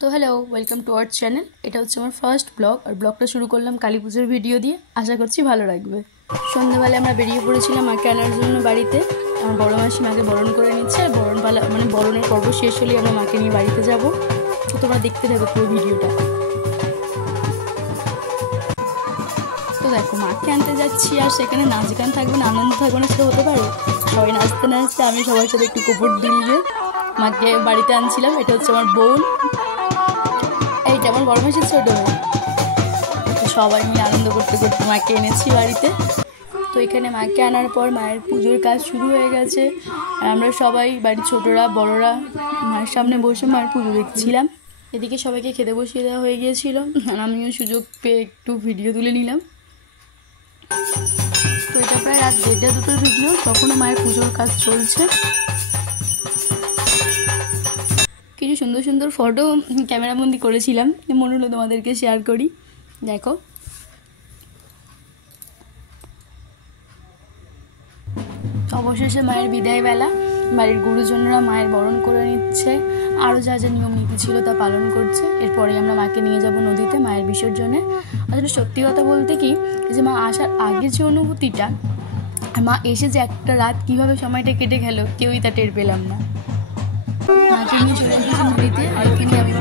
তো hello, welcome to our channel. এটা হচ্ছে আমার ফার্স্ট ব্লগ, আর ব্লগটা শুরু করলাম কালী পুজোর ভিডিও দিয়ে। আশা করছি ভালো লাগবে। সন্ধ্যাবেলায় আমরা বেরিয়ে পড়েছিলাম মাকে আনার জন্য বাড়িতে। আমার বড় মাসি মাকে বরণ করে নিচ্ছে, আর বরণপালা বরণের পর্ব শেষ হলেই আমরা মাকে নিয়ে বাড়িতে যাব। তো তোমরা দেখতে থাকো পুরো ভিডিওটা। তো দেখো, মাকে আনতে যাচ্ছি, আর সেখানে নাচ গান থাকবে না, আনন্দ থাকবে না, সেটা হতে পারে? সবাই নাচতে নাচতে আমি সবার সাথে একটু কোপর দিলে মাকে বাড়িতে আনছিলাম। এটা হচ্ছে আমার বোন, এইটা আমার বড় মাসির ছোট মেয়ে। সবাই মিলে আনন্দ করতে করতে মাকে এনেছি বাড়িতে। তো এখানে মাকে আনার পর মায়ের পুজোর কাজ শুরু হয়ে গেছে, আর আমরা সবাই বাড়ির ছোটরা বড়রা মায়ের সামনে বসে মায়ের পুজো দেখছিলাম। এদিকে সবাইকে খেতে বসিয়ে দেওয়া হয়ে গিয়েছিল, আর আমিও সুযোগ পেয়ে একটু ভিডিও তুলে নিলাম। তো এটা প্রায় রাত 1:30-2টোর ভিডিও, তখনও মায়ের পুজোর কাজ চলছে। কিছু সুন্দর সুন্দর ফটো ক্যামেরাবন্দি করেছিলাম, মনে হলো তোমাদেরকে শেয়ার করি। দেখো, অবশেষে মায়ের বিদায় বেলা। বাড়ির গুরুজনরা মায়ের বরণ করে নিচ্ছে, আরও যা যা নিয়ম নীতি ছিল তা পালন করছে। এরপরে আমরা মাকে নিয়ে যাব নদীতে মায়ের বিসর্জনে। আসলে সত্যি কথা বলতে কি, যে মা আসার আগের যে অনুভূতিটা, মা এসে যে একটা রাত কীভাবে সময়টা কেটে গেল কেউই তা টের পেলাম না। মাকে নিয়ে চলে এসেছি নদীতে, আর এখানে আমি